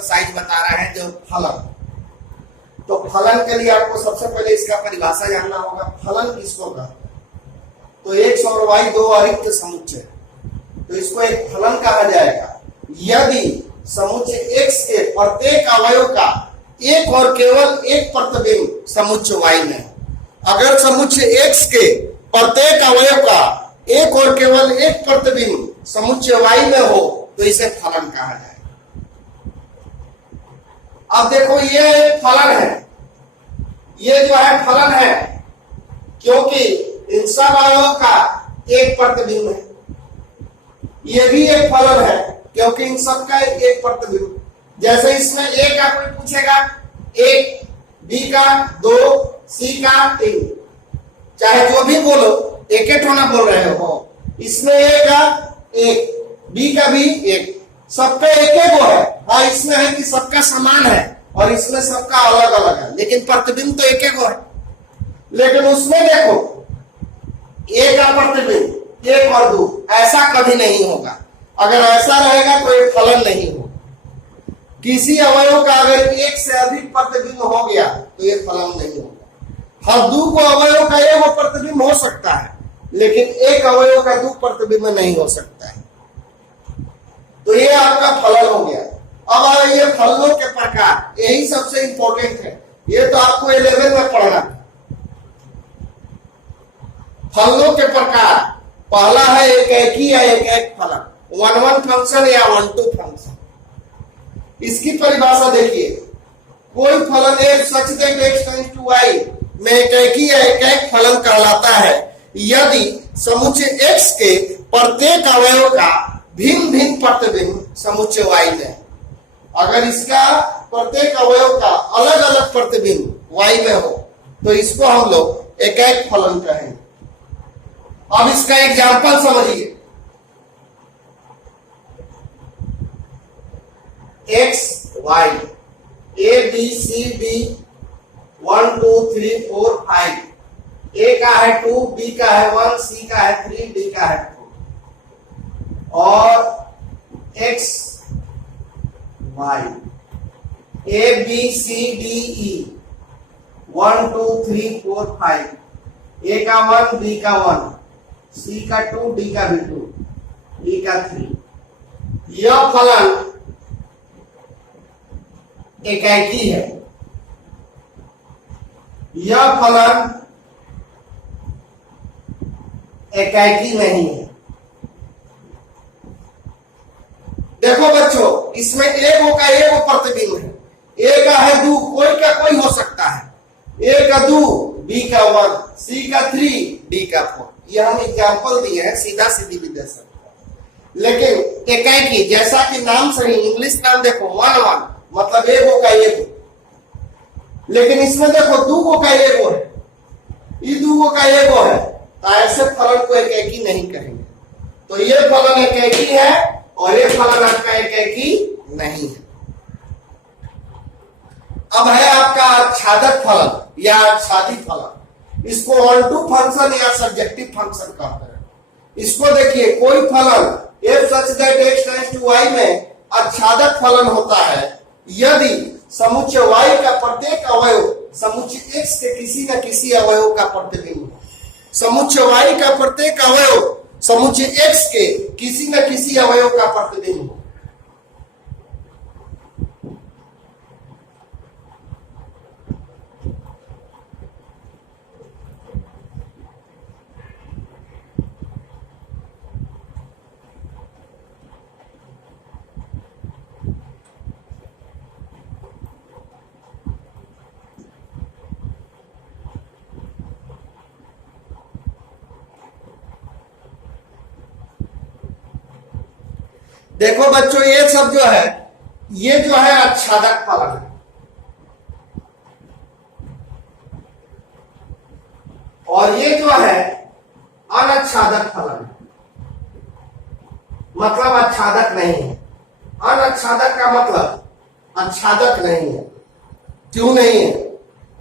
Exercise बता रहा है जो फलन। तो फलन के लिए आपको सबसे पहले इसका परिभाषा जानना होगा। फलन किसको कहते हैं? तो x और y दो अरिक्त समुच्चय, तो इसको एक फलन कहा जाएगा यदि समुच्चय x के प्रत्येक अवयव का एक और केवल एक प्रतिबिंब समुच्चय y में। अगर समुच्चय x के प्रत्येक अवयव का एक और केवल एक प्रतिबिंब समुच्चय y में हो तो इसे फलन कहा जाएगा। अब देखो ये एक फलन है, ये जो है फलन है क्योंकि इन सब अवयवों का एक प्रतिबिंब है। ये भी एक फलन है क्योंकि इन सब का एक प्रतिबिंब। जैसे इसमें ए का कोई पूछेगा, एक, बी का दो, सी का तीन, चाहे जो भी बोलो एक एक होना बोल रहे हो। इसमें ए का एक, बी का भी एक, सबका एक एक है। हाँ, इसमें है कि सबका समान है और इसमें सबका अलग अलग है, लेकिन प्रतिबिंब तो एक एक है। लेकिन उसमें देखो ए का प्रतिबिंब एक और दो, ऐसा कभी नहीं होगा। अगर ऐसा रहेगा तो ये फलन नहीं होगा। किसी अवयव का अगर एक से अधिक प्रतिबिंब हो गया तो ये फलन नहीं होगा। हर दो को अवयव का एक प्रतिबिंब हो सकता है, लेकिन एक अवयव का दो प्रतिबिंब नहीं हो सकता है। तो ये आपका फलन हो गया। अब ये फलनों के प्रकार, यही सबसे इंपॉर्टेंट है। ये तो आपको 11 में पढ़ना। फलनों के प्रकार, पहला है एकैकी या एक फलन, 1-1 फंक्शन या 1-2 फंक्शन। इसकी परिभाषा देखिए, कोई फलन एक such that x tends to y में एकैकी या एक फलन कहलाता है यदि समुच्चय x के प्रत्येक अवयव का भिन्न भिन्न प्रतिबिंब समुच्चय y में। अगर इसका प्रत्येक अवयव का अलग अलग प्रतिबिंब y में हो तो इसको हम लोग एक फलन कहेंगे। अब इसका एग्जाम्पल समझिए। x y a b c d 1 2 3 4 5, a का है 2, b का है 1, c का है 3, d का है 2। और x y a b c d e 1 2 3 4 5, a का 1, b का 1, c का 2, d का भी 2, e का 3। यह फलन एकैकी है। यह फलन एकैकी नहीं है। देखो बच्चों, इसमें एगो का एगो प्रतिबिंब है। ए का है 2, कोई का कोई हो सकता है। ए का 2, बी का 1, सी का 3, डी का 4। ये हम एग्जाम्पल दिए हैं, सीधा सीधी भी दे सकते हैं। लेकिन एकैकी, जैसा कि नाम से ही, इंग्लिश नाम देखो 1-1 मतलब एगो का एगो। लेकिन इसमें देखो दूगो का एगो है, ये दूगो का एगो है, तो ऐसे फलन को एकैकी नहीं कहेंगे। तो ये फलन एकैकी है और ये फलन आपका एकैकी नहीं है। अब है आपका आच्छादक फलन या आच्छादी फलन। इसको 1-2 फंक्शन या सब्जेक्टिव फंक्शन कहते हैं। इसको देखिए, कोई फलन f such that x tends to y में आच्छादक फलन होता है यदि समुच्चय y का प्रत्येक अवयव समुच्चय x के किसी न किसी अवयव का प्रतिबिंब हो। समुच्चय y का प्रत्येक अवयव समुच्चय x के किसी न किसी अवयव का प्रतिबिंब हो। देखो बच्चों, ये सब जो है, ये जो है आच्छादक फलन है। और ये जो है अनाच्छादक फलन है, मतलब आच्छादक नहीं है। अनाच्छादक का मतलब आच्छादक नहीं है। क्यों नहीं है?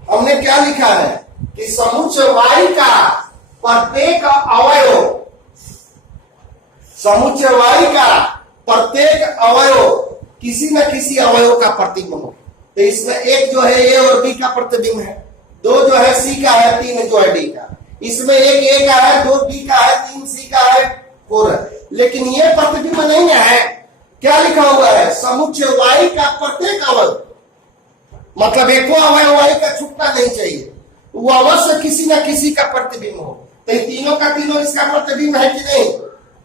हमने क्या लिखा है कि समुच्चय y का प्रत्येक अवयव, समुच्चय y का प्रत्येक अवयव किसी न किसी अवयव का प्रतिबिंब हो। तो इसमें एक जो है ए और बी का प्रतिबिंब है, दो जो है सी का है, तीन जो है डी का। इसमें एक ए का है, दो बी का है, तीन सी का है, फोर है। लेकिन ये प्रतिबिंब नहीं है। क्या लिखा हुआ है? समुच्चय वाई का प्रत्येक अवयव, मतलब एको अवयव वाई का छूटना नहीं चाहिए, वो अवश्य किसी न किसी का प्रतिबिंब हो। तो तीनों का तीनों इसका प्रतिबिंब है कि नहीं?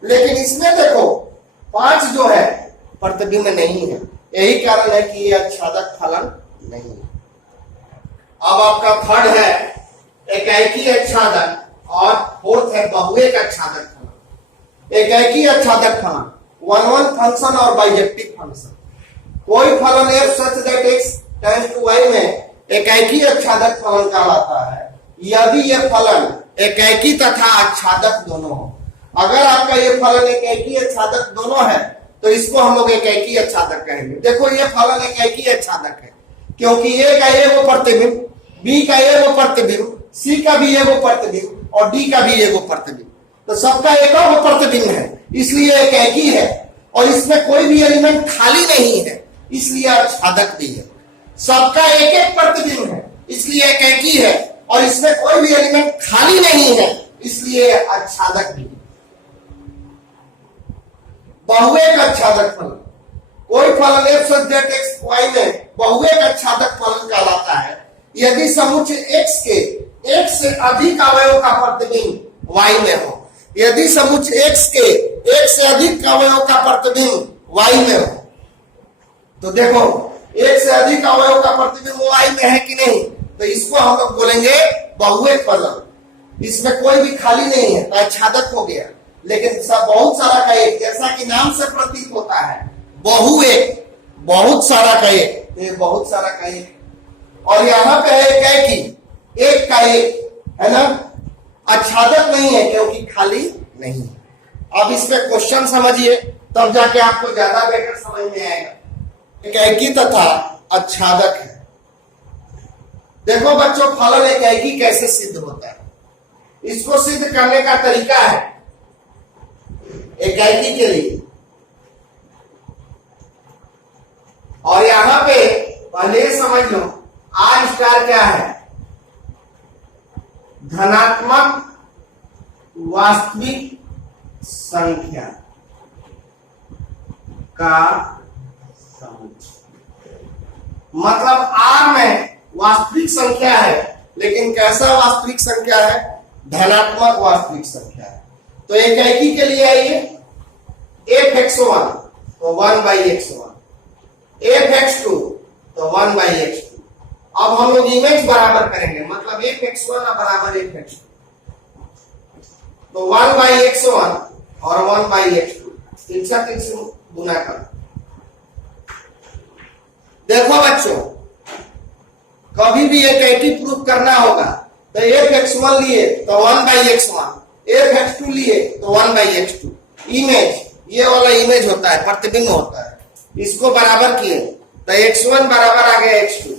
लेकिन इसमें देखो 5 जो है प्रतिबिंब नहीं है। यही कारण है कि ये आच्छादक फलन नहीं है। अब आपका थर्ड है एकैकी आच्छादक और फोर्थ है बहुएक आच्छादक फलन। एकैकी आच्छादक फलन, वन फंक्शन और बाइजेक्टिव फंक्शन। कोई फलन f such that x tends to y में एकैकी आच्छादक फलन कहलाता है यदि यह फलन एकैकी तथा आच्छादक दोनों हो। अगर आपका ये फलन एकैकी आच्छादक दोनों है तो इसको हम लोग एकैकी आच्छादक कहेंगे। देखो ये फलन एकैकी आच्छादक है क्योंकि ए का ये वो प्रतिबिंब, बी का ये वो प्रतिबिंब, सी का भी ये वो प्रतिबिंब और डी का भी ये वो प्रतिबिंब। तो सबका एक और वो प्रतिबिंब है, इसलिए एकैकी है। और इसमें कोई भी एलिमेंट खाली नहीं है, इसलिए आच्छादक भी है। सबका एक एक प्रतिबिंब है, इसलिए एकैकी है। और इसमें कोई भी एलिमेंट खाली नहीं है, इसलिए आच्छादक भी है। बहुएक आच्छादक फलन, कोई फलन f such that x y में बहुएक आच्छादक फलन कहलाता है यदि समुच्चय x के एक से अधिक अवयव का प्रतिबिंब y में हो। यदि समुच्चय x के एक से अधिक अवयव का प्रतिबिंब y में हो तो देखो एक से अधिक अवयव का प्रतिबिंब y में है कि नहीं, तो इसको हम लोग बोलेंगे बहुएक फलन। इसमें कोई भी खाली नहीं है तो आच्छादक हो गया। लेकिन सब बहुत सारा का एक, जैसा कि नाम से प्रतीत होता है बहुएक, बहुत सारा का एक, ये बहुत सारा का एक। और यहाँ पे है एकैकी, एक का एक, है ना। आच्छादक नहीं है क्योंकि खाली नहीं है। अब इसमें क्वेश्चन समझिए तब जाके आपको ज्यादा बेटर समझ में आएगा। एकैकी तथा आच्छादक है। देखो बच्चों फलन एकैकी कैसे सिद्ध होता है, इसको सिद्ध करने का तरीका है एकैकी के लिए। और यहां पे पहले समझ लो आर स्टार क्या है? धनात्मक वास्तविक संख्या का समुच्चय। मतलब आर में वास्तविक संख्या है, लेकिन कैसा वास्तविक संख्या है? धनात्मक वास्तविक संख्या है। तो एकैकी के लिए आइए f(x1) तो 1/x1, f(x2) तो 1/x2। अब हम लोग इमेज बराबर करेंगे, मतलब f(x1) बराबर f(x2) तो 1/x1 और 1/x2 तिरछा से गुना कर। देखो बच्चों कभी भी एकैकी प्रूफ करना होगा तो f(x1) लिए तो 1/x1, f(x2) लिए तो 1/x2। इमेज, ये वाला इमेज होता है, प्रतिबिंब होता है। इसको बराबर किए तो x1 बराबर आ गया x2,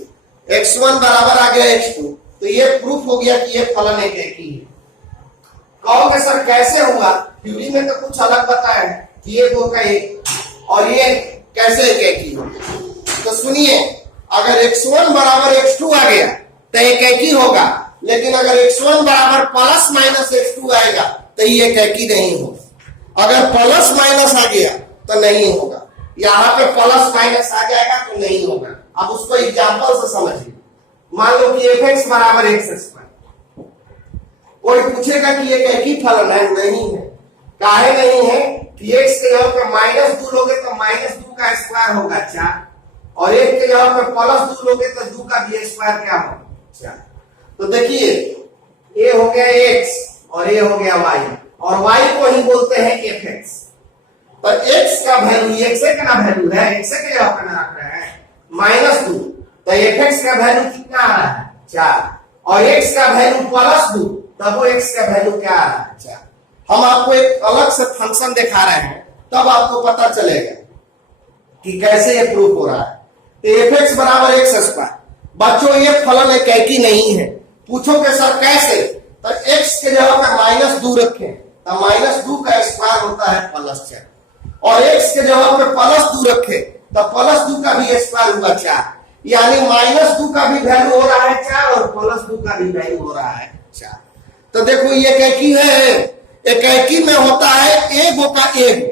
x1 बराबर आ गया x2। तो ये प्रूफ हो गया कि ये फलन एकैकी है। कहोगे सर कैसे हुआ? थ्योरी में तो कुछ अलग बताया कि ये दो का एक और ये कैसे एकैकी हो। तो सुनिए, अगर x1 बराबर x2 आ गया तो एकैकी होगा, लेकिन अगर x1 बराबर प्लस माइनस x2 आएगा तो ये एकैकी नहीं होगा। अगर प्लस माइनस आ गया तो नहीं होगा, यहाँ पे प्लस माइनस आ जाएगा तो नहीं होगा। अब उसको एग्जांपल से समझिए। मान लो कि f(x) बराबर x²। कोई पूछेगा कि ये एकैकी फलन है? नहीं है। काहे नहीं है? कि x के जगह पे -2 लोगे तो -2 का स्क्वायर होगा 4, और 1 के जगह पे +2 लोगे तो 2 का भी स्क्वायर क्या होगा? 4। तो देखिए ये हो गया x और ये हो गया y, और y को ही बोलते हैं f(x). पर x का वैल्यू x का वैल्यू है, x के जगह पे रख रहे हैं -2, तो f(x) का वैल्यू कितना आ रहा है? 4, और x का वैल्यू +2, तब वो x का वैल्यू क्या आ रहा है? 4। हम आपको एक अलग से फंक्शन दिखा रहे हैं, तब आपको पता चलेगा कि कैसे ये प्रूफ हो रहा है। तो f(x) बराबर x²। बच्चों ये फलन एकैकी नहीं है। पूछोगे सर कैसे? तो x के जगह पे -2 रखें तो -2 का स्क्वायर होता है +4, और x के जगह पे +2 रखें तो प्लस 2 का भी स्क्वायर हुआ 4, यानी -2 का भी वैल्यू हो रहा है 4 और +2 का भी वैल्यू हो रहा है 4। तो देखो ये एकैकी है, एकैकी में होता है एगो का एगो,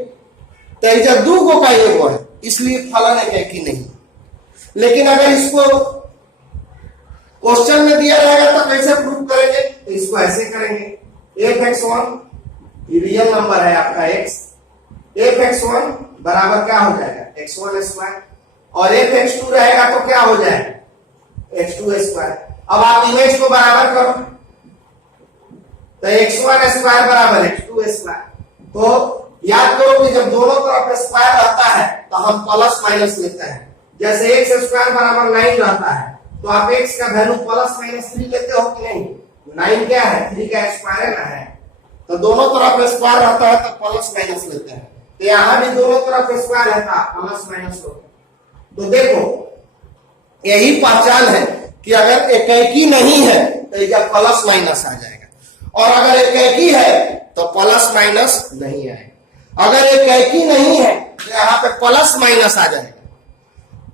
तो इधर 2 गो का एगो है, इसलिए फलन एकैकी नहीं। लेकिन अगर इसको क्वेश्चन में दिया रहेगा तो कैसे प्रूव करेंगे, तो इसको ऐसे करेंगे, f(x1) रियल नंबर है आपका x, f(x1) बराबर क्या हो जाएगा x1 स्क्वायर, और f(x2) रहेगा तो क्या हो जाएगा x2 स्क्वायर। अब आप इमेज को बराबर करो, तो x1 स्क्वायर बराबर x2 स्क्वायर। तो याद करो कि जब दोनों तरफ स्क्वायर रहता है तो हम प्लस माइनस लेते हैं। जैसे x स्क्वायर बराबर 9 रहता है तो आप x का वैल्यू +-3 लेते हो कि नहीं, 9 क्या है 3 का स्क्वायर है, तो दोनों तरफ स्क्वायर रहता है तो प्लस माइनस लेते हैं। तो यहां भी दोनों तरफ स्क्वायर रहता प्लस माइनस होता। तो देखो यही पहचान है कि अगर एकैकी नहीं है तो यह प्लस माइनस आ जाएगा, और अगर एकैकी है तो प्लस माइनस नहीं आएगा। अगर एकैकी नहीं है तो यहाँ पे प्लस माइनस आ जाएगा,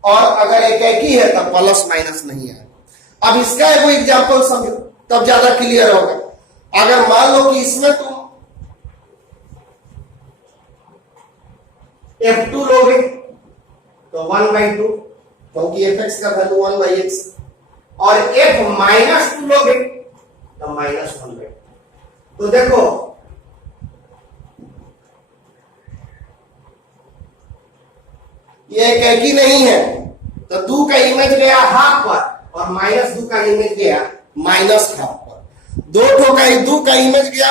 और अगर एकैकी है तो प्लस माइनस नहीं आएगा। अब इसका एक एग्जांपल समझो तब ज्यादा क्लियर होगा। अगर मान लो कि इसमें तुम f2 लोगे तो 1/2, क्योंकि fx का वैल्यू 1/x, और f-2 लोगे तो -1/2। तो देखो ये एकैकी नहीं है, तो 2 का इमेज गया हाफ पर और -2 का इमेज गया -½ पर। 2 का इमेज गया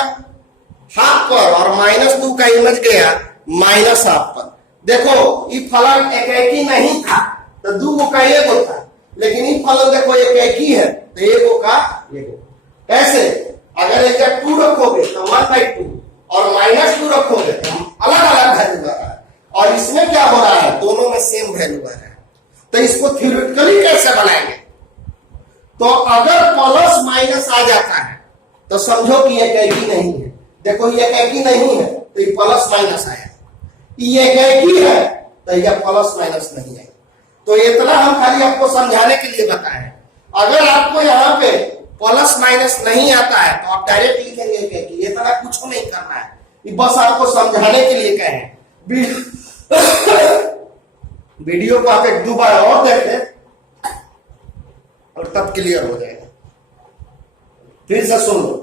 हाफ पर और -2 का इमेज गया -½ पर। देखो ये फलन एकैकी नहीं था तो 2 का एगो था, लेकिन ये फलन देखो एकैकी है तो एगो का एगो। कैसे, अगर एक 2 रखोगे तो 1/2 और -2 रखोगे तो अलग अलग वैल्यू आ रहा है, और इसमें क्या हो रहा है दोनों में सेम वैल्यू आ रहा है। तो इसको थ्योरेटिकली कैसे बनाएंगे, तो अगर प्लस माइनस आ जाता है तो समझो कि ये एकैकी नहीं है। देखो ये एकैकी नहीं है तो ये प्लस माइनस आया, ये एकैकी है तो यह प्लस माइनस नहीं है। तो इतना हम खाली आपको समझाने के लिए बताएं। अगर आपको यहाँ पे प्लस माइनस नहीं आता है तो आप डायरेक्ट लिखेंगे एकैकी, इतना कुछ नहीं करना है, ये बस आपको समझाने के लिए कहें। वीडियो को आप 1-2 बार और देखें और तब क्लियर हो जाएगा। फिर से सुन लो,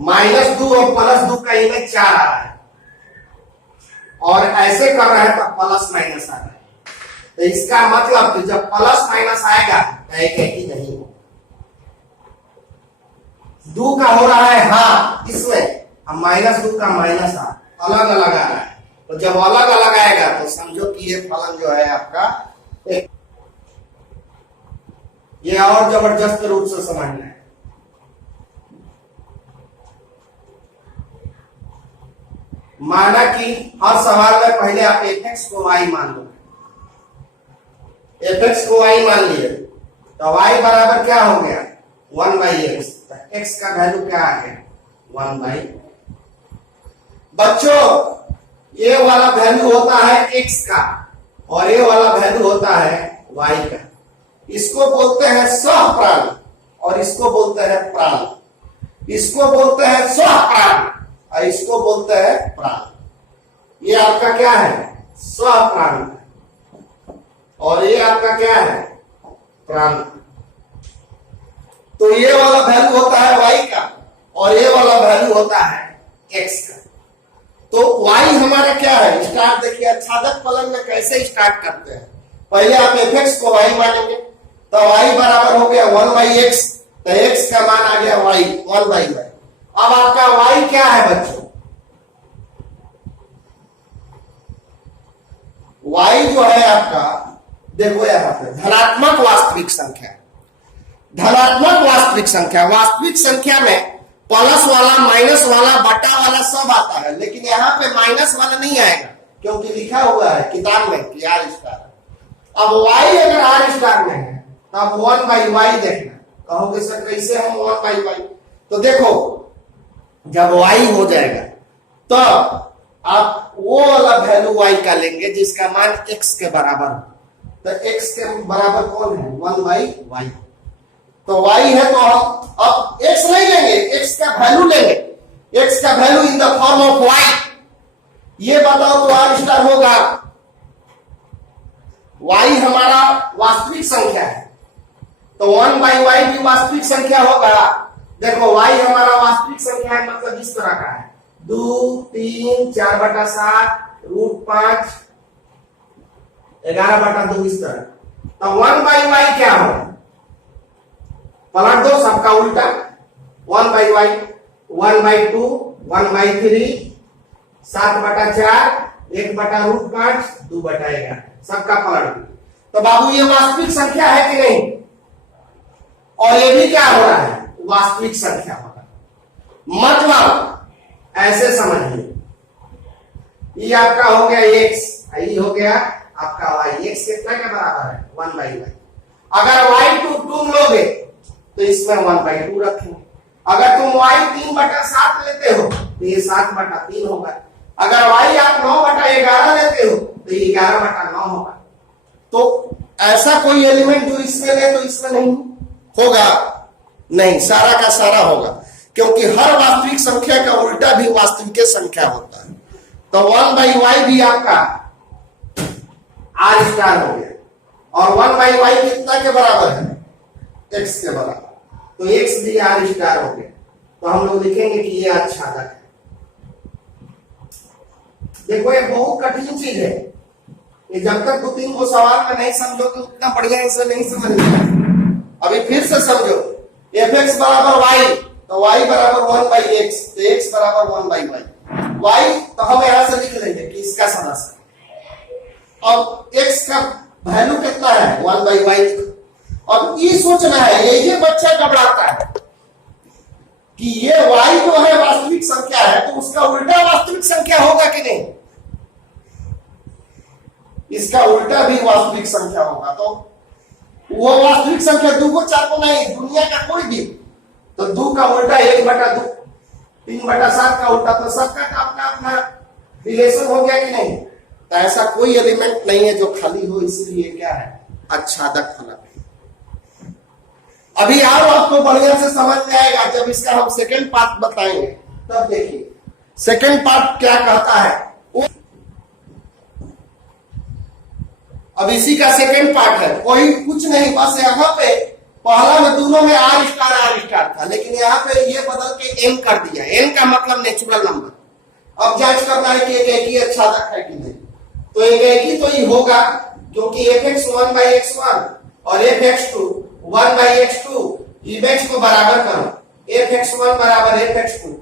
-2 और +2 का इमेज 4 आ रहा है, और ऐसे कर रहे हैं तो प्लस माइनस आ रहा है। तो इसका मतलब कि जब प्लस माइनस आएगा तो एकैकी नहीं हो। 2 का हो रहा है हाँ इसमें, अब -2 का माइनस अलग अलग आ रहा है, तो जब अलग अलग आएगा तो समझो कि ये फलन जो है आपका एक, ये और जबरदस्त रूप से समझना है। माना कि हर सवाल में पहले आप fx को y मान लो, fx को y मान लिए तो y बराबर क्या हो गया 1/x, तो x का वैल्यू क्या आ गया 1/। बच्चों ये वाला वैल्यू होता है x का और ये वाला वैल्यू होता है y का। इसको बोलते हैं सहप्राण और इसको बोलते हैं प्राण। इसको बोलते हैं सहप्राण और इसको बोलते हैं प्राण। ये आपका क्या है सहप्राण, और ये आपका क्या है प्राण। तो ये वाला वैल्यू होता है y का और ये वाला वैल्यू होता है x का। तो y हमारा क्या है, स्टार्ट देखिए आच्छादक फलन में कैसे स्टार्ट करते हैं। पहले आप fx को y मानेंगे तो y बराबर हो गया 1/x, तो x का मान आ गया y 1/y। अब आपका y क्या है बच्चों, y जो है आपका देखो यहाँ पे धनात्मक वास्तविक संख्या। धनात्मक वास्तविक संख्या, वास्तविक संख्या में प्लस वाला माइनस वाला बटा वाला सब आता है, लेकिन यहाँ पे माइनस वाला नहीं आएगा क्योंकि लिखा हुआ है किताब में कि R स्टार। अब y अगर R स्टार में है तब 1/y देखना। कहोगे सर कैसे हम 1/y, तो देखो जब y हो जाएगा तो आप वो वाला वैल्यू y का लेंगे जिसका मान x के बराबर हो। तो x के बराबर कौन है? 1/y। तो y है तो हम अब x नहीं लेंगे, x का वैल्यू लेंगे। x का value in the form of y। ये बताओ तो r स्टार होगा। y हमारा वास्तविक संख्या है तो 1/y भी वास्तविक संख्या होगा। देखो y हमारा वास्तविक संख्या है, मतलब इस तरह का है 2 3 4/7 √5 11/2 इस तरह। तो 1/y क्या होगा? पलट दो सबका उल्टा। 1/y 1/2 1/3 7/4 1/√5 2/11 सबका पलट दो। तो बाबू ये वास्तविक संख्या है कि नहीं? और ये भी क्या हो रहा है? वास्तविक संख्या हो रहा है। मतलब ऐसे समझिए, ये आपका हो गया x, ये हो गया आपका y। x कितना के बराबर है? 1/y। अगर y तुम लोगे तो इसमें 1/2 रखेंगे। अगर तुम y 3/7 लेते हो तो ये 7/3 होगा। अगर y आप 9/11 लेते हो तो ये 11/9 होगा। तो ऐसा कोई एलिमेंट जो इसमें ले तो इसमें नहीं होगा? नहीं, सारा का सारा होगा, क्योंकि हर वास्तविक संख्या का उल्टा भी वास्तविक संख्या होता है। तो 1/y भी आपका r स्टार हो गया। और 1/y कितना के बराबर है? x के बराबर। तो x भी r स्टार हो गया। तो हम लोग लिखेंगे कि ये आच्छादक है। देखो ये बहुत कठिन चीज है, ये जब तक 2-3 को सवाल में नहीं समझोगे उतना बढ़िया से नहीं समझ। अभी फिर से समझो, fx बराबर y तो y बराबर 1/x, तो x बराबर 1/y। y तो हम यहां से लिख लेंगे कि इसका सदस्य। अब x का वैल्यू कितना है? 1/y। अब ये सोचना है, ये बच्चा घबराता है कि ये y जो है वास्तविक संख्या है तो उसका उल्टा वास्तविक संख्या होगा कि नहीं? इसका उल्टा भी वास्तविक संख्या होगा। तो वो वास्तविक संख्या 2 को 4 को नहीं, दुनिया का कोई भी। तो 2 का उल्टा 1/2, 3/7 का उल्टा, तो सबका अपना अपना रिलेशन हो गया कि नहीं? तो ऐसा कोई एलिमेंट नहीं है जो खाली हो, इसलिए क्या है? आच्छादक फलक। अभी आओ आपको बढ़िया से समझ में आएगा जब इसका हम सेकंड पार्ट बताएंगे। तब देखिए सेकंड पार्ट क्या कहता है। अब इसी का सेकंड पार्ट है, कोई कुछ नहीं, बस यहाँ पे पहला में दोनों में r स्टार था, लेकिन यहाँ पे ये बदल के n कर दिया। n का मतलब नेचुरल नंबर। अब जांच करना है कि एक ही आच्छादक है कि नहीं। तो एक ही तो ही होगा, क्योंकि fx 1/x1 और fx2 1/x2। इमेज को बराबर करो, fx1 बराबर fx2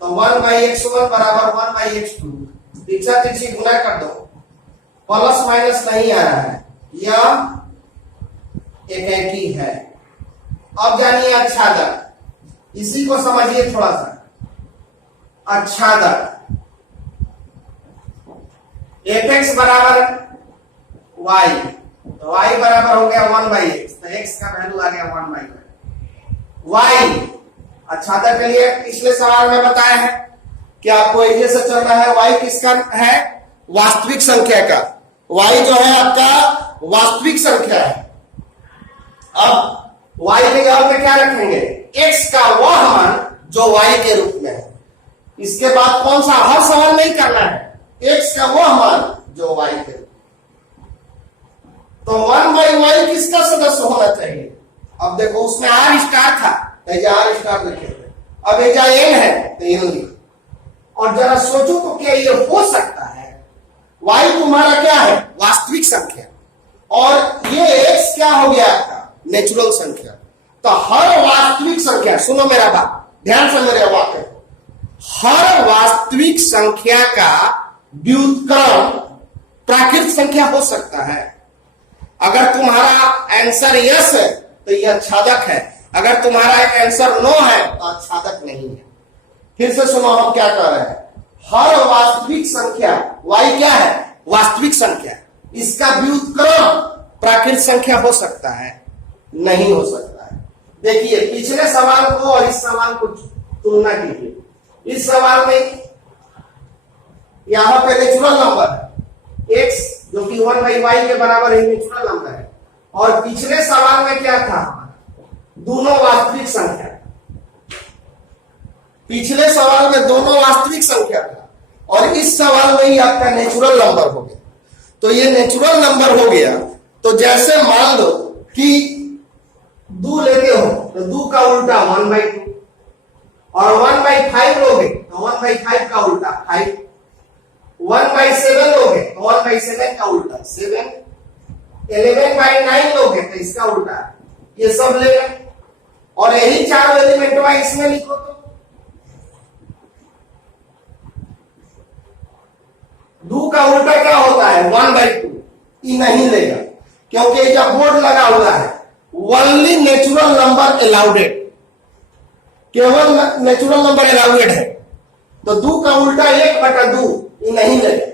तो 1/x1 बराबर 1/x2। तीसरा तीसरी गुना कर दो, प्लस माइनस नहीं आ रहा है, यह एक ही है। अब जानिए आच्छादक, इसी को समझिए थोड़ा सा। आच्छादक fx बराबर y, तो y बराबर हो गया 1/x, तो x का वैल्यू आ गया 1/y। y आच्छादक के लिए पिछले सवाल में बताया है कि आपको ये से चलना है। y किसका है? वास्तविक संख्या का। y जो है आपका वास्तविक संख्या है। अब y के जगह पे क्या रखेंगे? x का वह मान जो y के रूप में है। इसके बाद कौन सा हर सवाल नहीं करना है, x का वह मान जो y के रूप। तो 1/y किसका सदस्य होना चाहिए? अब देखो उसमें r स्टार था, r स्टार लिखे थे। अब एजा n है तो n लिखो। और जरा सोचो तो क्या ये हो सकता है? y तुम्हारा क्या है? वास्तविक संख्या, और ये x क्या हो गया आपका? नेचुरल संख्या। तो हर वास्तविक संख्या, सुनो मेरा बात ध्यान से, मेरे वाक्य, हर वास्तविक संख्या का व्युत्क्रम प्राकृत संख्या हो सकता है। अगर तुम्हारा आंसर यस है तो यह आच्छादक है, अगर तुम्हारा आंसर नो है तो आच्छादक नहीं है। फिर से सुनो हम क्या कर रहे हैं। हर वास्तविक संख्या y क्या है? वास्तविक संख्या, इसका व्युत्क्रम प्राकृत संख्या हो सकता है? नहीं हो सकता है। देखिए पिछले सवाल को और इस सवाल को तुलना कीजिए। इस सवाल में यहाँ पे नेचुरल नंबर है x जो कि 1/y के बराबर है, नेचुरल नंबर है। और पिछले सवाल में क्या था, दोनों वास्तविक संख्या। पिछले सवाल में दोनों वास्तविक संख्या था और इस सवाल में ही आपका नेचुरल नंबर हो गया। तो ये नेचुरल नंबर हो गया। तो जैसे मान लो कि 2 लेते हो तो 2 का उल्टा 1/2 और 1/5 लोगे तो 1/5 का उल्टा 5, 1/7 लोगे तो 1/7 का उल्टा 7, 11/9 लोगे तो इसका उल्टा, ये सब लेगा। और यही 4 एलिमेंट इसमें लिखो तो 2 का उल्टा क्या होता है 1/2, ये नहीं लेगा क्योंकि जब बोर्ड लगा हुआ है ओनली नेचुरल नंबर अलाउडेड, केवल नेचुरल नंबर अलाउडेड है। तो 2 का उल्टा 1/2 ये नहीं लेगा।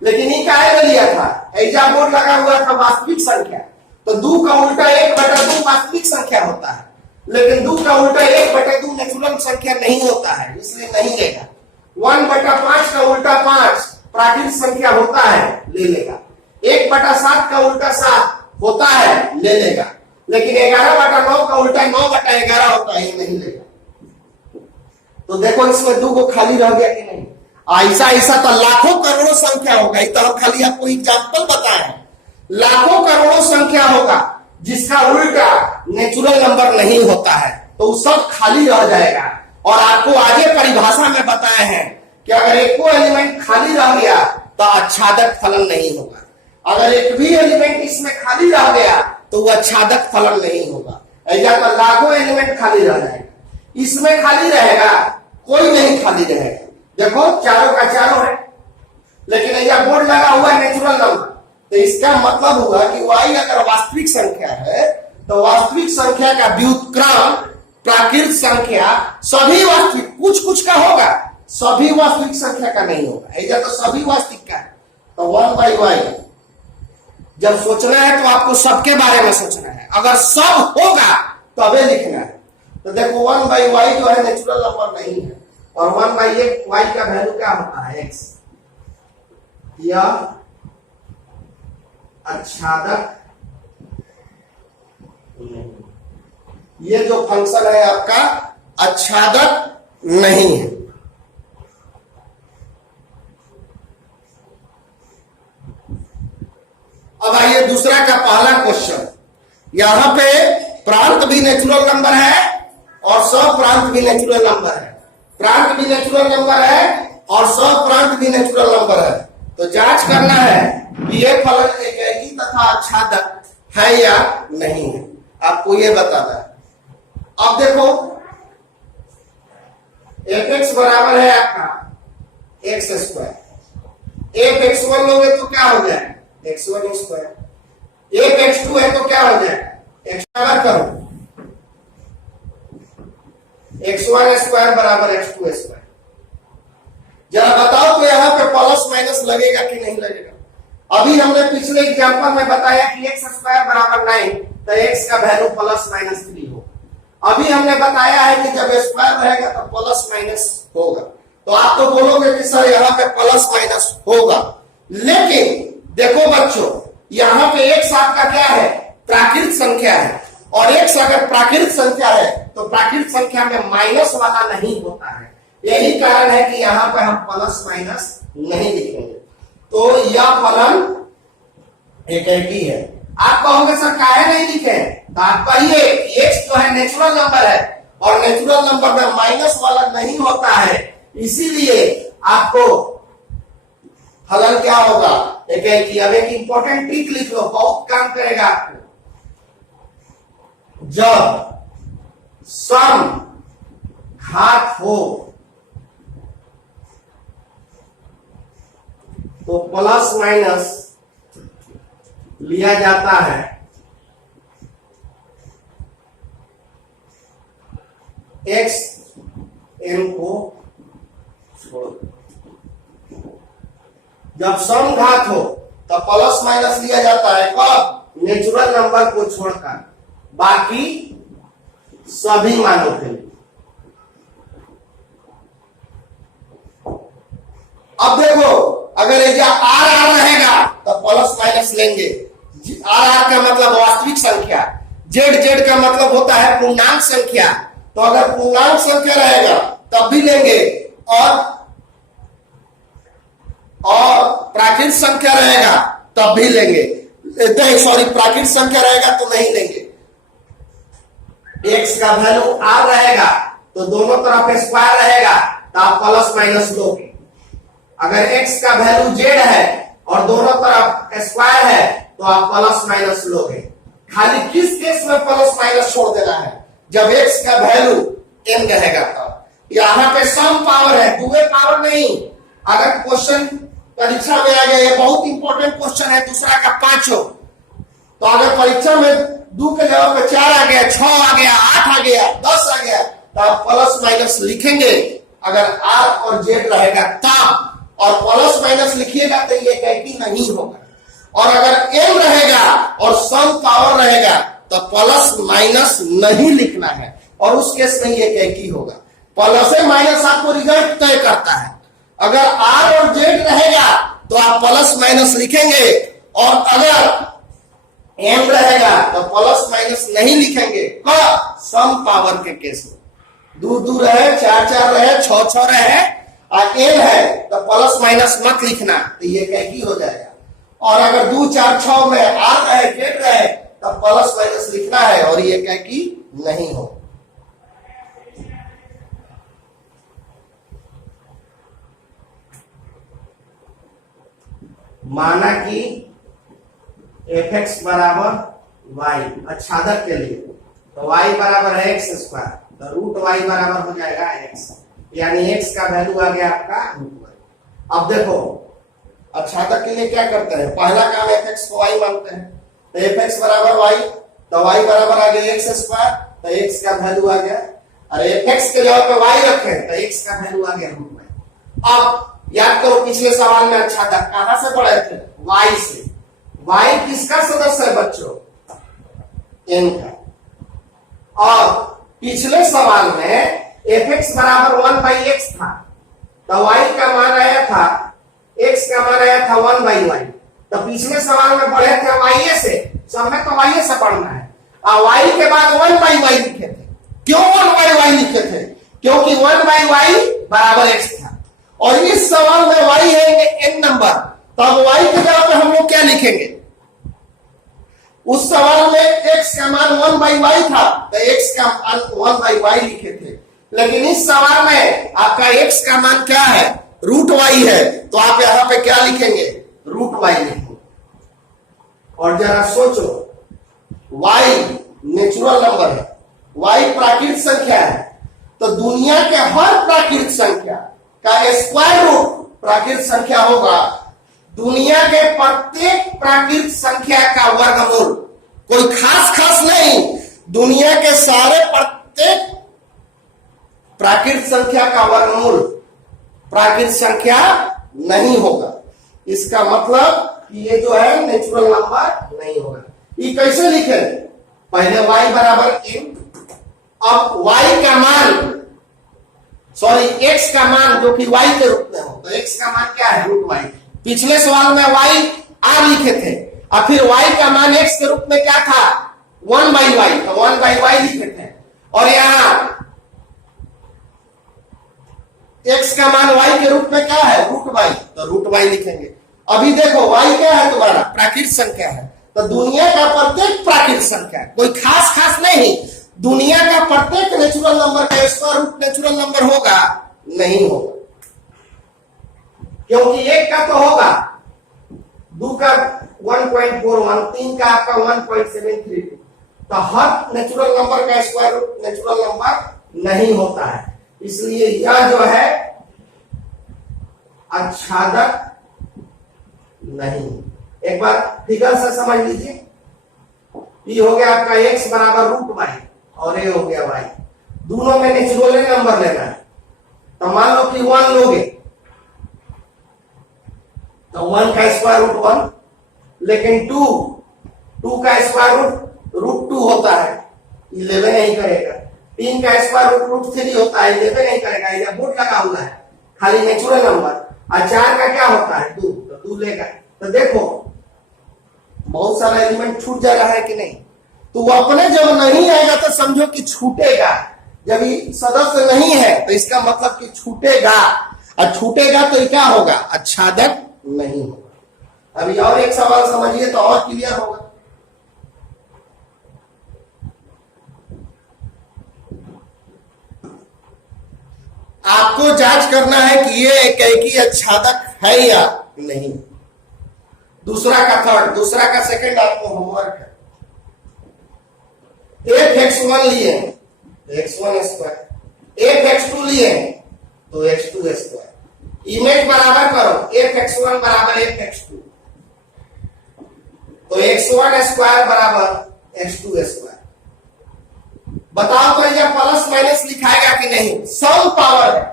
लेकिन ये क्या लिया था, ऐजा बोर्ड लगा हुआ था वास्तविक संख्या, तो 2 का उल्टा 1/2 वास्तविक संख्या होता है, लेकिन 2 का उल्टा 1/2 नेचुरल संख्या नहीं होता है, इसलिए नहीं लेगा। 1/5 का उल्टा 5 प्राकृतिक संख्या होता है, ले लेगा। 1/7 का उल्टा 7 होता है, ले लेगा। लेकिन 11/9 का उल्टा 9/11 होता है, ये नहीं लेगा। तो देखो इसमें 2 को खाली रह गया कि नहीं। ऐसा ऐसा तो लाखों करोड़ों संख्या होगा, इस तरह खाली आपको एग्जाम्पल बताए। लाखों करोड़ों संख्या होगा जिसका उल्टा नेचुरल नंबर नहीं होता है, तो सब खाली रह जाएगा। और आपको आगे परिभाषा में बताए हैं कि अगर एक एलिमेंट खाली रह गया तो आच्छादक फलन नहीं होगा। अगर एक भी एलिमेंट इसमें खाली रह गया तो वह आच्छादक फलन नहीं होगा। ऐसा तो लाखों एलिमेंट खाली रह जाएगा, इसमें खाली रहेगा, कोई नहीं खाली रहेगा। देखो चारों का चारों है, लेकिन ऐसा बोर्ड लगा हुआ है नेचुरल नंबर, तो इसका मतलब हुआ कि y अगर वास्तविक संख्या है तो वास्तविक संख्या का व्युत्क्रम प्राकृतिक संख्या सभी वास्तविक, कुछ कुछ का होगा, सभी वास्तविक संख्या का नहीं होगा। ऐसा तो सभी वास्तविक का है। तो 1/y जब सोचना है तो आपको सबके बारे में सोचना है, अगर सब होगा तबे लिखना है। तो देखो 1/y जो है नेचुरल नंबर नहीं है, और 1/y का वैल्यू क्या होता है x, या आच्छादक नहीं। ये जो फंक्शन है आपका आच्छादक नहीं है। अब आइए दूसरा का पहला क्वेश्चन। यहां पे प्रांत भी नेचुरल नंबर है और सप्रांत भी नेचुरल नंबर है। प्रांत भी नेचुरल नंबर है और सप्रांत भी नेचुरल नंबर है। तो जांच करना है कि ये फलन एकैकी तथा आच्छादक है या नहीं है, आपको ये बताना है। अब देखो fx बराबर है आपका x²। fx1 लोगे तो क्या हो जाए x1²। fx2 है तो क्या हो जाए x करो x1² बराबर x2²। जरा बताओ तो यहाँ पे प्लस माइनस लगेगा कि नहीं लगेगा। अभी हमने पिछले एग्जांपल में बताया कि x² बराबर 9, तो x का वैल्यू +-3 हो। अभी हमने बताया है कि जब स्क्वायर रहेगा तो प्लस माइनस होगा। तो आप तो बोलोगे कि सर यहाँ पे प्लस माइनस होगा, लेकिन देखो बच्चों यहाँ पे x आपका क्या है, प्राकृतिक संख्या है, और x अगर प्राकृतिक संख्या है तो प्राकृतिक संख्या में माइनस वाला नहीं होता है। यही कारण है कि यहाँ पे हम प्लस माइनस नहीं लिखेंगे। तो यह फलन एकैकी है। आप कहोगे सर काहे नहीं लिखे, तो आप कहिए x जो है नेचुरल नंबर है और नेचुरल नंबर में माइनस वाला नहीं होता है, इसीलिए आपको फलन क्या होगा एकैकी। अब एक इंपॉर्टेंट ट्रिक लिख लो, बहुत काम करेगा आपको। जब सम घात हो तो प्लस माइनस लिया जाता है x m को छोड़। जब सम घात हो तो प्लस माइनस लिया जाता है कब, नेचुरल नंबर को छोड़कर बाकी सभी मानों के लिए। अब देखो, अगर ये आर आर रहेगा तो प्लस माइनस लेंगे। आर आर का मतलब वास्तविक संख्या, जेड जेड का मतलब होता है पूर्णांक संख्या, तो अगर पूर्णांक संख्या रहेगा तब भी लेंगे, और प्राकृत संख्या रहेगा तब भी लेंगे। सॉरी, प्राकृत संख्या रहेगा तो नहीं लेंगे। एक्स का वैल्यू आर रहेगा तो दोनों तरफ स्क्वायर रहेगा तो आप प्लस माइनस लोगे। अगर एक्स का वैल्यू जेड है और दोनों तरफ स्क्वायर है तो आप प्लस माइनस लोगे। खाली किस केस में प्लस माइनस छोड़ देना है? जब एक्स का वैल्यू एन रहेगा तब। यहां पे सम पावर है, दुए पावर नहीं। अगर क्वेश्चन परीक्षा में आ गया, ये बहुत इंपॉर्टेंट क्वेश्चन है, दूसरा का 5 हो, तो अगर परीक्षा में 2 के जगह पे 4 आ गया, 6 आ गया, 8 आ गया, 10 आ गया, तो आप प्लस माइनस लिखेंगे अगर आर और जेड रहेगा तब, और प्लस माइनस लिखिएगा तो ये कैकी नहीं होगा। और अगर एम रहेगा और सम पावर रहेगा तो प्लस माइनस नहीं लिखना है, और उस केस में ये कैकी होगा। प्लस माइनस आपको रिजल्ट तय करता है। अगर आर और जेड रहेगा तो आप प्लस माइनस लिखेंगे, और अगर एम रहेगा तो प्लस माइनस नहीं लिखेंगे। कब? सम पावर के केस में। 2 रहे, 4 रहे, 6 रहे, और एम है तो प्लस माइनस मत लिखना, तो ये कैकी हो जाएगा। और अगर 2, 4, 6 में आर रहे, जेड रहे, तो प्लस माइनस लिखना है, और ये कैकी नहीं हो। माना कि एफ एक्स बराबर वाई, अच्छादक के लिए, तो वाई बराबर है एक्स स्क्वायर, तो रूट वाई बराबर हो जाएगा एक्स, यानी एक्स का वैल्यू आ गया आपका रूट वाई। अब देखो, अच्छादक के लिए क्या करते हैं? पहला काम एफ एक्स को वाई मानते हैं, तो एफ एक्स बराबर वाई, तो वाई बराबर आ गया एक्स स्क्वायर, तो एक्स का वैल्यू आ गया, और एफ एक्स के जगह पे वाई रखे तो एक्स का वैल्यू आ गया रूट वाई। अब याद करो, पिछले सवाल में अच्छादक कहां से पढ़े थे? वाई से। वाई किसका सदस्य है बच्चों? एन का। और पिछले सवाल में एफ एक्स बराबर 1/x था, तो वाई का मान आया था, एक्स का मान आया था 1/y। तो पिछले सवाल में पढ़े थे वाई से, सब में तो वाई से पढ़ना है, और वाई के बाद 1/y लिखे थे। क्यों 1/y लिखे थे? क्योंकि 1/y बराबर x था, और इस सवाल में y है n नंबर, तो अब y की जगह पे हम लोग क्या लिखेंगे? उस सवाल में x का मान 1/y था, तो x का मान 1/y लिखे थे, लेकिन इस सवाल में आपका x का मान क्या है? रूट y है, तो आप यहां पे क्या लिखेंगे? रूट y लिखेंगे। और जरा सोचो, y नेचुरल नंबर है, y प्राकृतिक संख्या है, तो दुनिया के हर प्राकृतिक संख्या का स्क्वायर रूट प्राकृतिक संख्या होगा। दुनिया के प्रत्येक प्राकृतिक संख्या का वर्गमूल, कोई खास नहीं, दुनिया के सारे प्रत्येक प्राकृतिक संख्या का वर्गमूल प्राकृतिक संख्या नहीं होगा। इसका मतलब कि ये जो है नेचुरल नंबर नहीं होगा। ये कैसे लिखे? पहले y बराबर m, अब y का मान, सॉरी x का मान जो कि y के रूप में हो, तो x का मान क्या है? Root y। पिछले सवाल में y r लिखे थे, और फिर y का मान x के रूप में क्या था? 1/y, तो 1/y लिखे थे, और यहां x का मान y के रूप में क्या है? रूट y, तो रूट y लिखेंगे। अभी देखो y क्या है? तुम्हारा प्राकृतिक संख्या है, तो दुनिया का प्रत्येक प्राकृतिक संख्या, कोई खास नहीं, दुनिया का प्रत्येक नेचुरल नंबर का स्क्वायर रूट नेचुरल नंबर होगा? नहीं होगा, क्योंकि एक का तो होगा, 2 का 1.41, 3 का आपका 1.73, तो हर नेचुरल नंबर का स्क्वायर रूट नेचुरल नंबर नहीं होता है। इसलिए यह जो है अच्छादक नहीं। एक बार फिगर से समझ लीजिए, ये हो गया आपका x बराबर रूट वाई, और ये हो गया y। दोनों में नेचुरल नंबर लेना है, तो मान लो कि 1 लोगे, तो 1 का स्क्वायर रूट 1, लेकिन 2 का स्क्वायर रूट 2 होता है, 11 नहीं करेगा। 3 का स्क्वायर रूट 3 होता है, 11 नहीं करेगा। यह बोर्ड लगा हुआ है, खाली नेचुरल नंबर। और 4 का क्या होता है 2, तो 2 लेगा। तो देखो बहुत सारा एलिमेंट छूट जा रहा है कि नहीं। तो वो अपने जब नहीं आएगा तो समझो कि छूटेगा, जब ये सदस्य नहीं है तो इसका मतलब कि छूटेगा, और छूटेगा तो क्या होगा, आच्छादक नहीं होगा। अभी और एक सवाल समझिए तो और क्लियर होगा। आपको जांच करना है कि ये एकैकी आच्छादक है या नहीं। दूसरा का थर्ड, दूसरा का सेकंड आपको होमवर्क है। एक x1 लिए x1 स्क्वायर, एक x2 लिए तो x2 स्क्वायर। इमेज बराबर करो, एक x1 बराबर एक x2, तो x1 स्क्वायर बराबर x2 स्क्वायर। बताओ तो ये प्लस माइनस लिखाएगा कि नहीं। सम पावर है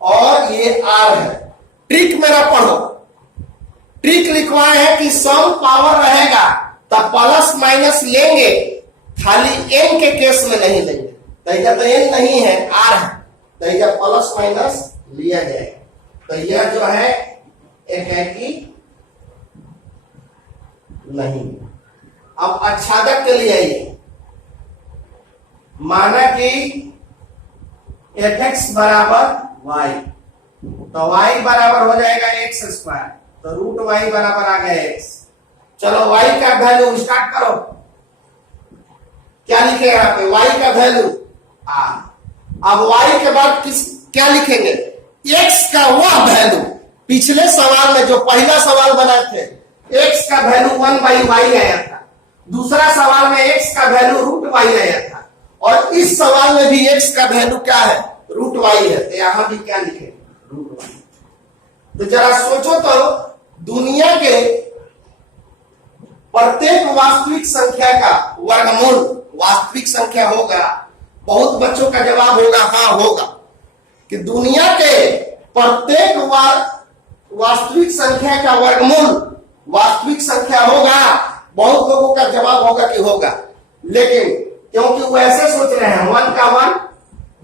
और ये r है। ट्रिक मेरा पढ़ो, ट्रिक लिखवाए है कि सम पावर रहेगा तब प्लस माइनस लेंगे, खाली n के केस में नहीं लेंगे। तो n नहीं है, r है, तो प्लस माइनस लिया जाएगा। तो यह जो है एकैकी नहीं। अब आच्छादक के लिए आइए, माना कि fx बराबर y, तो y बराबर हो जाएगा x स्क्वायर, तो रूट y बराबर आ गया x। चलो y का वैल्यू स्टार्ट करो, क्या लिखेगा यहाँ पे, y का वैल्यू r। अब y के बाद क्या लिखेंगे, x का वह वैल्यू। पिछले सवाल में जो पहला सवाल बनाए थे x का वैल्यू 1/y आया था, दूसरा सवाल में x का वैल्यू रूट y आया था, और इस सवाल में भी x का वैल्यू क्या है, रूट y है। तो यहां भी क्या लिखेंगे, रूट y। तो जरा सोचो तो, दुनिया के प्रत्येक वास्तविक संख्या का वर्गमूल वास्तविक संख्या होगा। बहुत बच्चों का जवाब होगा हाँ होगा, कि दुनिया के प्रत्येक वास्तविक संख्या का वर्गमूल वास्तविक संख्या होगा। बहुत लोगों का जवाब होगा कि होगा, लेकिन क्योंकि वो ऐसे सोच रहे हैं 1 का 1,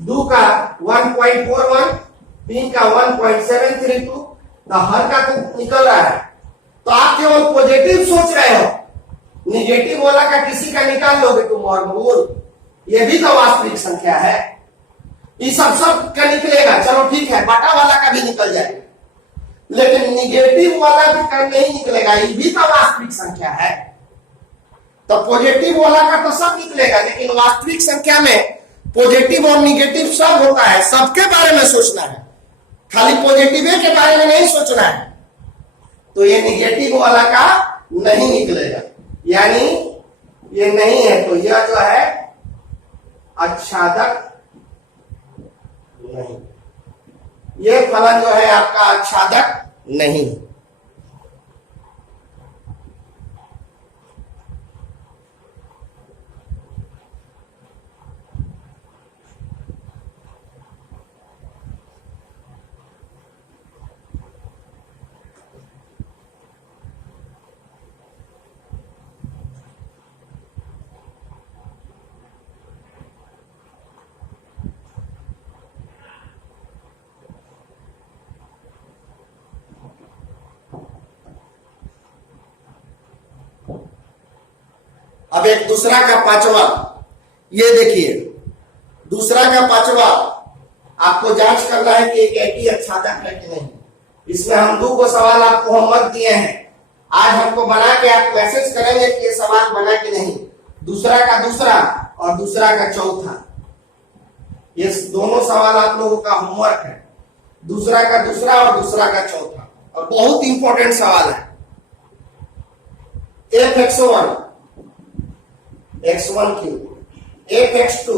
2 का 1.41, 3 का 1.732, तो हर का तो निकल रहा है। तो आप केवल पॉजिटिव सोच रहे हो, निगेटिव वाला का किसी का निकाल लोगे तुम वर्गमूल, ये भी तो वास्तविक संख्या है। ये सब का निकलेगा, चलो ठीक है, बटा वाला का भी निकल जाएगा, लेकिन निगेटिव वाला भी का नहीं निकलेगा, ये भी तो वास्तविक संख्या है। तो पॉजिटिव वाला का तो सब निकलेगा, लेकिन वास्तविक संख्या में पॉजिटिव और निगेटिव सब होता है। सबके बारे में सोचना है, खाली पॉजिटिव के बारे में नहीं सोचना है। तो ये निगेटिव वाला का नहीं निकलेगा, यानी ये नहीं है, तो यह जो है आच्छादक नहीं। ये फलन जो है आपका आच्छादक नहीं। अब एक दूसरा का पांचवा, ये देखिए दूसरा का पांचवा आपको जांच करना है कि एकैकी आच्छादक है कि नहीं। इसमें हम 2 सवाल आपको होमवर्क दिए हैं, आज हमको बना के आप मैसेज करेंगे कि ये सवाल बना कि नहीं। दूसरा का दूसरा और दूसरा का चौथा, ये दोनों सवाल आप लोगों का होमवर्क है। दूसरा का दूसरा और दूसरा का चौथा, और बहुत इंपॉर्टेंट सवाल है। f(x1) x1 cube, f(x2)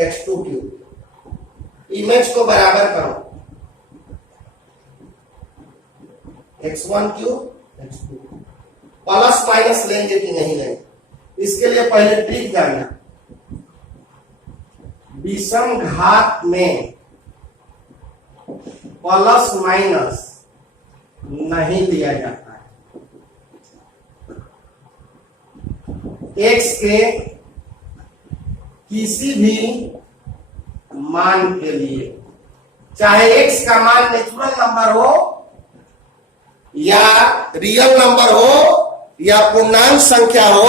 x2 cube. Image को बराबर करो, x1 cube x2। Plus minus लेंगे कि नहीं लेंगे, इसके लिए पहले ट्रिक जानना। विषम घात में प्लस माइनस नहीं लिया जाता है। x के किसी भी मान के लिए चाहे x का मान नेचुरल नंबर हो या रियल नंबर हो या पूर्णांक संख्या हो,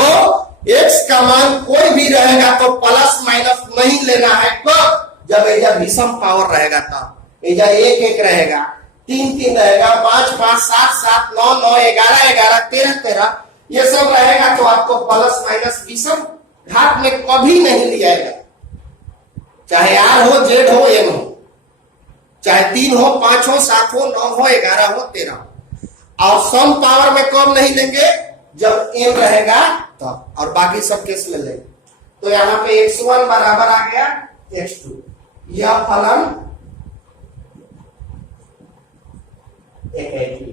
x का मान कोई भी रहेगा तो प्लस माइनस नहीं लेना है। कब? जब एजा विषम पावर रहेगा तब। एजा 1 1 रहेगा, 3 3 रहेगा, 5 5 7 7 9 9 11 11 13 13 ये सब रहेगा तो आपको प्लस माइनस विषम घात में कभी नहीं लिया जाएगा। चाहे r हो, z हो, m हो, चाहे 3 हो, 5 हो, 7 हो, 9 हो, 11 हो, 13 हो। और सम पावर में कब नहीं लेंगे? जब m रहेगा तब, और बाकी सब केस में लेंगे। तो यहां पे x1 बराबर आ गया x2। यह फलन एक है कि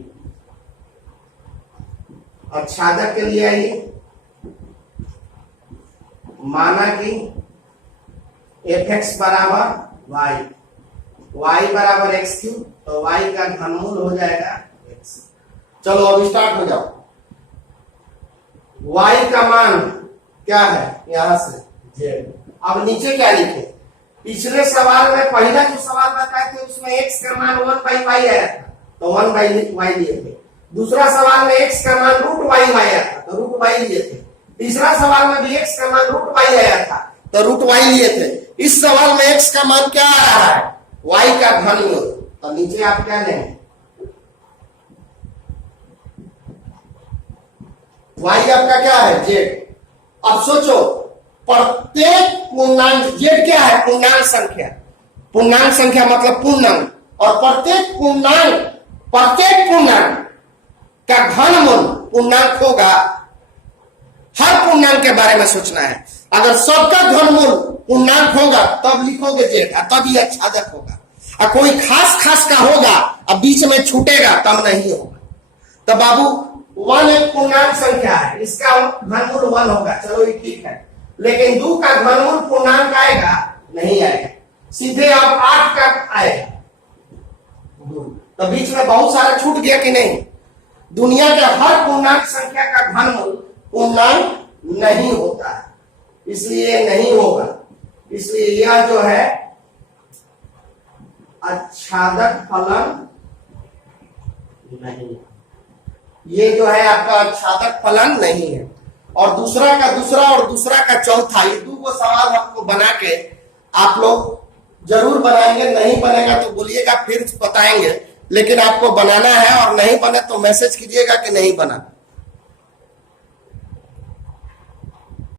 अच्छादक के लिए आइए, माना कि fx बराबर y बराबर x क्यूब, तो y का घनमूल हो जाएगा x। चलो अब स्टार्ट हो जाओ। y का मान क्या है? यहां से z। अब नीचे क्या लिखे? पिछले सवाल में पहला जो सवाल बताए थे उसमें x का मान 1/y आया था, तो 1/y लिए थे। दूसरा सवाल में x का मान √y आया था, तो √y लिए थे। तीसरा सवाल में भी x का मान √y आया था, तो √y लिए थे। इस सवाल में x का मान क्या आ रहा है? y का घनमूल। तो नीचे आप क्या लेंगे? y आपका क्या है? z। अब सोचो, प्रत्येक पूर्णांक, z क्या है? पूर्णांक संख्या। पूर्णांक संख्या मतलब पूर्णांक, और प्रत्येक पूर्णांक का घनमूल पूर्णांक होगा। हर पूर्णांक के बारे में सोचना है। अगर सबका घनमूल पूर्णांक होगा तब लिखोगे z, तब ही अच्छादक होगा। और कोई खास का होगा अब बीच में छूटेगा तब नहीं होगा। तो बाबू 1 एक पूर्णांक संख्या है, इसका घनमूल 1 होगा, चलो ये ठीक है। लेकिन 2 का घनमूल पूर्णांक आएगा? नहीं आएगा, सीधे अब 8 का आएगा। तो बीच में बहुत सारा छूट गया कि नहीं? दुनिया के हर पूर्णांक संख्या का घनमूल पूर्णांक नहीं होता है, इसलिए नहीं होगा। इसलिए यह जो है अच्छादक फलन नहीं, ये जो है आपका अच्छादक फलन नहीं है। और दूसरा का चौथा, ये 2 सवाल आपको बना के आप लोग जरूर बनाएंगे। नहीं बनेगा तो बोलिएगा, फिर बताएंगे। लेकिन आपको बनाना है, और नहीं बने तो मैसेज कीजिएगा कि नहीं बना।